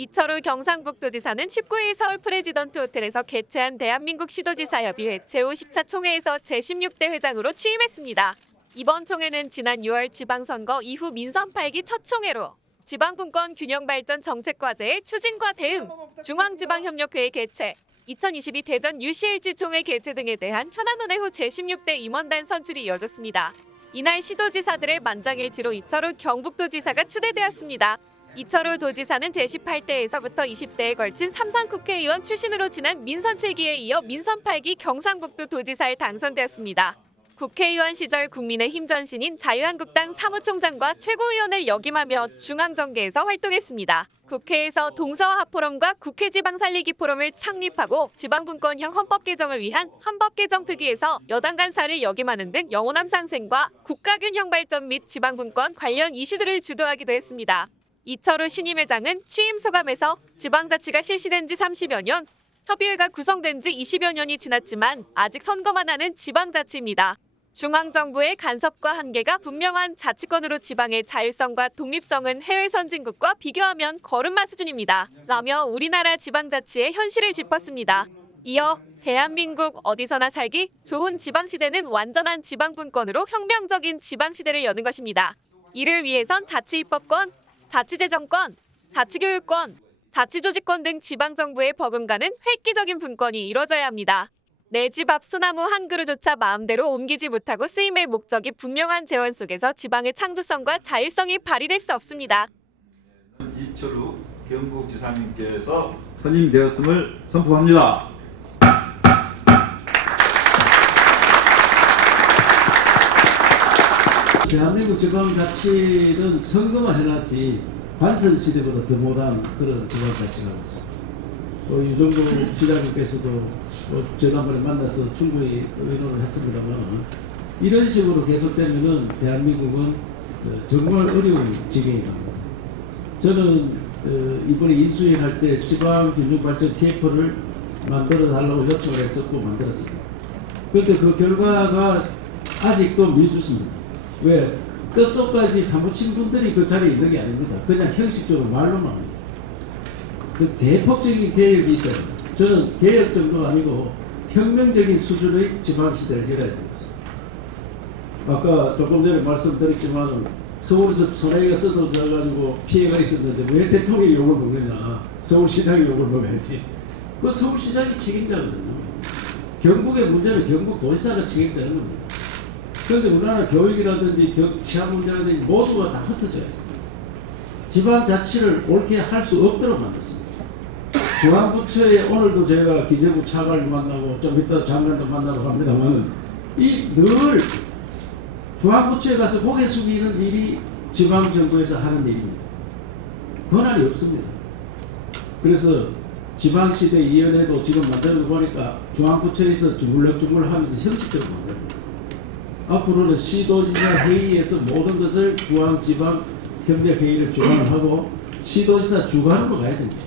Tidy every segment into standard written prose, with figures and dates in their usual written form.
이철우 경상북도지사는 19일 서울 프레지던트 호텔에서 개최한 대한민국 시도지사협의회 제50차 총회에서 제16대 회장으로 취임했습니다. 이번 총회는 지난 6월 지방선거 이후 민선 8기 첫 총회로 지방분권 균형발전 정책과제의 추진과 대응, 중앙지방협력회의 개최, 2022 대전 유시일지 총회 개최 등에 대한 현안논의 후 제16대 임원단 선출이 이어졌습니다. 이날 시도지사들의 만장일치로 이철우 경북도지사가 추대되었습니다. 이철우 도지사는 제18대에서부터 20대에 걸친 3선 국회의원 출신으로 지난 민선 7기에 이어 민선 8기 경상북도 도지사에 당선되었습니다. 국회의원 시절 국민의힘 전신인 자유한국당 사무총장과 최고위원을 역임하며 중앙정계에서 활동했습니다. 국회에서 동서화포럼과 국회지방살리기 포럼을 창립하고 지방분권형 헌법 개정을 위한 헌법개정특위에서 여당 간사를 역임하는 등 영호남 상생과 국가균형 발전 및 지방분권 관련 이슈들을 주도하기도 했습니다. 이철우 신임 회장은 취임 소감에서 지방자치가 실시된 지 30여 년, 협의회가 구성된 지 20여 년이 지났지만 아직 선거만 하는 지방자치입니다. 중앙정부의 간섭과 한계가 분명한 자치권으로 지방의 자율성과 독립성은 해외 선진국과 비교하면 걸음마 수준입니다. 라며 우리나라 지방자치의 현실을 짚었습니다. 이어 대한민국 어디서나 살기 좋은 지방시대는 완전한 지방분권으로 혁명적인 지방시대를 여는 것입니다. 이를 위해선 자치입법권, 자치재정권, 자치교육권, 자치조직권 등 지방정부의 버금가는 획기적인 분권이 이뤄져야 합니다. 내 집 앞 소나무 한 그루조차 마음대로 옮기지 못하고 쓰임의 목적이 분명한 재원 속에서 지방의 창조성과 자율성이 발휘될 수 없습니다. 이철우 경북지사님께서 선임되었음을 선포합니다. 대한민국 지방자치는 선거만 해놨지 관선시대보다 더 못한 그런 지방자치가 있습니다. 유정도 시장님께서도 지난번에 만나서 충분히 의논을 했습니다만 이런 식으로 계속되면은 대한민국은 정말 어려운 지경이 갑니다. 저는 이번에 인수위할 때 지방균형발전 TF를 만들어 달라고 요청을 했었고 만들었습니다. 그런데 그 결과가 아직도 미수습니다. 왜? 끝속까지 사무친 분들이 그 자리에 있는 게 아닙니다. 그냥 형식적으로 말로만 합니다. 그 대폭적인 개혁이 있어요. 저는 개혁 정도가 아니고 혁명적인 수준의 지방시대를 열어야 됩니다. 아까 조금 전에 말씀드렸지만 서울에서 소나기가 쏟아져가지고 피해가 있었는데 왜 대통령이 욕을 먹느냐. 서울시장이 욕을 먹어야지. 그 서울시장이 책임자거든요. 경북의 문제는 경북도지사가 책임자는 겁니다. 그런데 우리나라 교육이라든지 치안 문제라든지 모두가 다 흩어져 있습니다. 지방자치를 옳게 할 수 없도록 만들었습니다. 중앙부처에 오늘도 제가 기재부 차관을 만나고 좀 이따 장관도 만나고 합니다만 이 늘 중앙부처에 가서 고개 숙이는 일이 지방정부에서 하는 일입니다. 권한이 없습니다. 그래서 지방시대위원회도 지금 만드는 거 보니까 중앙부처에서 주물럭주물 하면서 형식적으로 만듭니다. 앞으로는 시도지사 회의에서 모든 것을 중앙지방협력회의를 주관하고 시도지사 주관으로 가야 됩니다.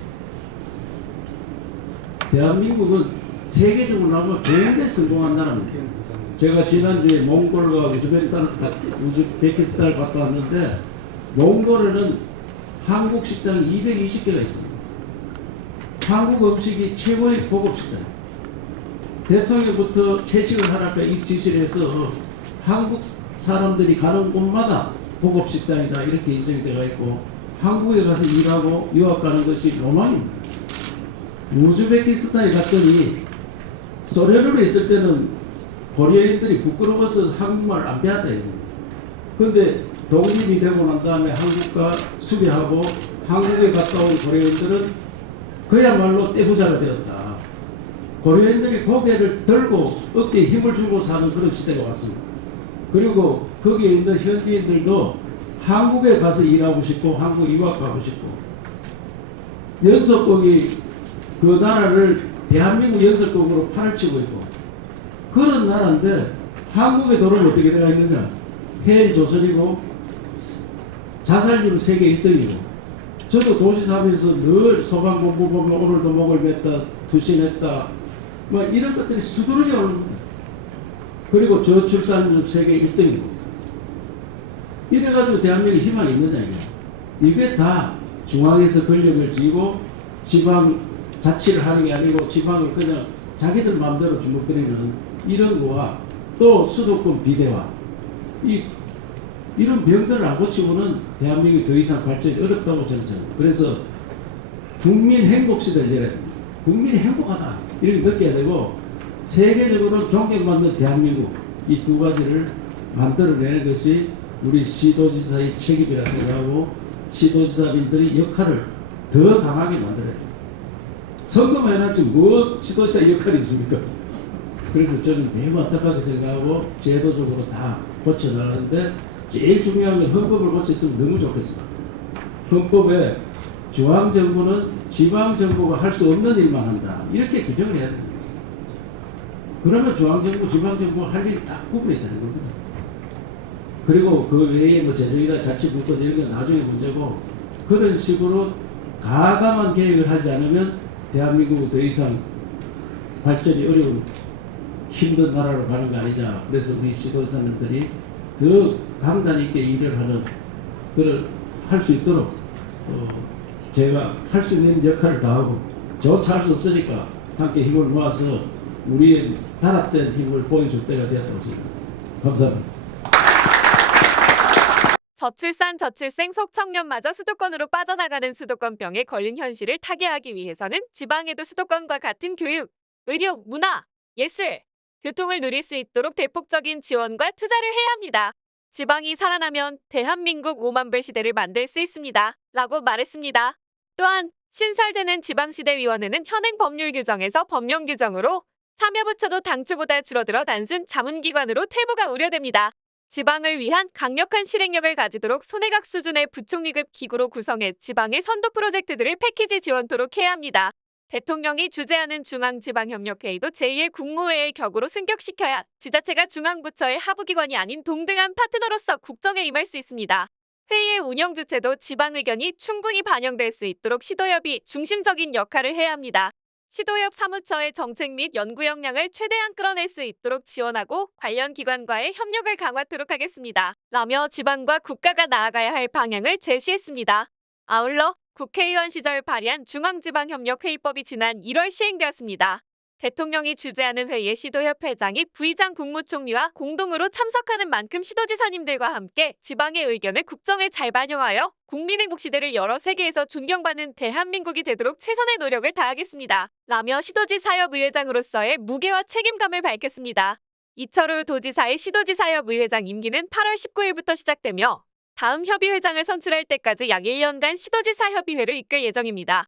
대한민국은 세계적으로 나오면 굉장히 성공한 나라입니다. 제가 지난주에 몽골과 우즈베키스탄을 갔다 왔는데 몽골에는 한국 식당이 220개가 있습니다. 한국 음식이 최고의 고급 식당입니다. 대통령부터 채식을 하라고 지시를 해서 한국 사람들이 가는 곳마다 고급 식당이다 이렇게 인정이 되어 있고 한국에 가서 일하고 유학 가는 것이 로망입니다. 우즈베키스탄에 갔더니 소련으로 있을 때는 고려인들이 부끄러워서 한국말 안 배웠다 이겁니다. 그런데 독립이 되고 난 다음에 한국과 수비하고 한국에 갔다 온 고려인들은 그야말로 떼부자가 되었다. 고려인들이 고개를 들고 어깨에 힘을 주고 사는 그런 시대가 왔습니다. 그리고 거기에 있는 현지인들도 한국에 가서 일하고 싶고 한국 유학 가고 싶고 연속국이 그 나라를 대한민국 연속국으로 판을 치고 있고 그런 나라인데 한국의 도로는 어떻게 되어 있느냐. 해일 조선이고 자살률 세계 1등이고 저도 도시 살면서 늘 소방공부 보면 오늘도 목을 맸다 투신했다 뭐 이런 것들이 수두룩이 오릅니다. 그리고 저출산율 세계 1등이고 이래가지고 대한민국에 희망이 있느냐 이게 다 중앙에서 권력을 쥐고 지방 자치를 하는 게 아니고 지방을 그냥 자기들 마음대로 주먹거리는 이런 거와 또 수도권 비대화 이런 병들을 안 고치고는 대한민국이 더 이상 발전이 어렵다고 저는 생각합니다. 그래서 국민 행복 시대를 열어야 됩니다. 국민이 행복하다 이렇게 느껴야 되고 세계적으로 존경받는 대한민국 이 두 가지를 만들어내는 것이 우리 시도지사의 책임이라 생각하고 시도지사님들이 역할을 더 강하게 만들어야 됩니다. 선거만 해놨지 뭐 지도자 역할이 있습니까? 그래서 저는 매우 안타깝게 생각하고 제도적으로 다 고쳐나가는데 제일 중요한 건 헌법을 고쳤으면 너무 좋겠습니다. 헌법에 중앙정부는 지방정부가 할 수 없는 일만 한다. 이렇게 규정을 해야 됩니다. 그러면 중앙정부, 지방정부 할 일이 딱 구분이 되는 겁니다. 그리고 그 외에 뭐 재정이나 자치분권 이런 건 나중에 문제고 그런 식으로 가감한 계획을 하지 않으면 대한민국은 더 이상 발전이 어려운 힘든 나라로 가는 거 아니냐. 그래서 우리 지도자님들이 더 강단 있게 일을 하는 그걸 할 수 있도록 제가 할 수 있는 역할을 다하고 저 차 할 수 없으니까 함께 힘을 모아서 우리의 단합된 힘을 보여줄 때가 되었다고 생각합니다. 감사합니다. 저출산 저출생 속청년마저 수도권으로 빠져나가는 수도권병에 걸린 현실을 타개하기 위해서는 지방에도 수도권과 같은 교육, 의료, 문화, 예술, 교통을 누릴 수 있도록 대폭적인 지원과 투자를 해야 합니다. 지방이 살아나면 대한민국 5만불 시대를 만들 수 있습니다. 라고 말했습니다. 또한 신설되는 지방시대위원회는 현행 법률 규정에서 법령 규정으로 참여부처도 당초보다 줄어들어 단순 자문기관으로 퇴보가 우려됩니다. 지방을 위한 강력한 실행력을 가지도록 소내각 수준의 부총리급 기구로 구성해 지방의 선도 프로젝트들을 패키지 지원토록 해야 합니다. 대통령이 주재하는 중앙지방협력회의도 제2의 국무회의 격으로 승격시켜야 지자체가 중앙부처의 하부기관이 아닌 동등한 파트너로서 국정에 임할 수 있습니다. 회의의 운영 주체도 지방 의견이 충분히 반영될 수 있도록 시도협이 중심적인 역할을 해야 합니다. 시도협 사무처의 정책 및 연구 역량을 최대한 끌어낼 수 있도록 지원하고 관련 기관과의 협력을 강화하도록 하겠습니다. 라며 지방과 국가가 나아가야 할 방향을 제시했습니다. 아울러 국회의원 시절 발의한 중앙지방협력회의법이 지난 1월 시행되었습니다. 대통령이 주재하는 회의에 시도협 회장이 부의장 국무총리와 공동으로 참석하는 만큼 시도지사님들과 함께 지방의 의견을 국정에 잘 반영하여 국민행복 시대를 여러 세계에서 존경받는 대한민국이 되도록 최선의 노력을 다하겠습니다. 라며 시도지사협의회장으로서의 무게와 책임감을 밝혔습니다. 이철우 도지사의 시도지사협의회장 임기는 8월 19일부터 시작되며 다음 협의회장을 선출할 때까지 약 1년간 시도지사협의회를 이끌 예정입니다.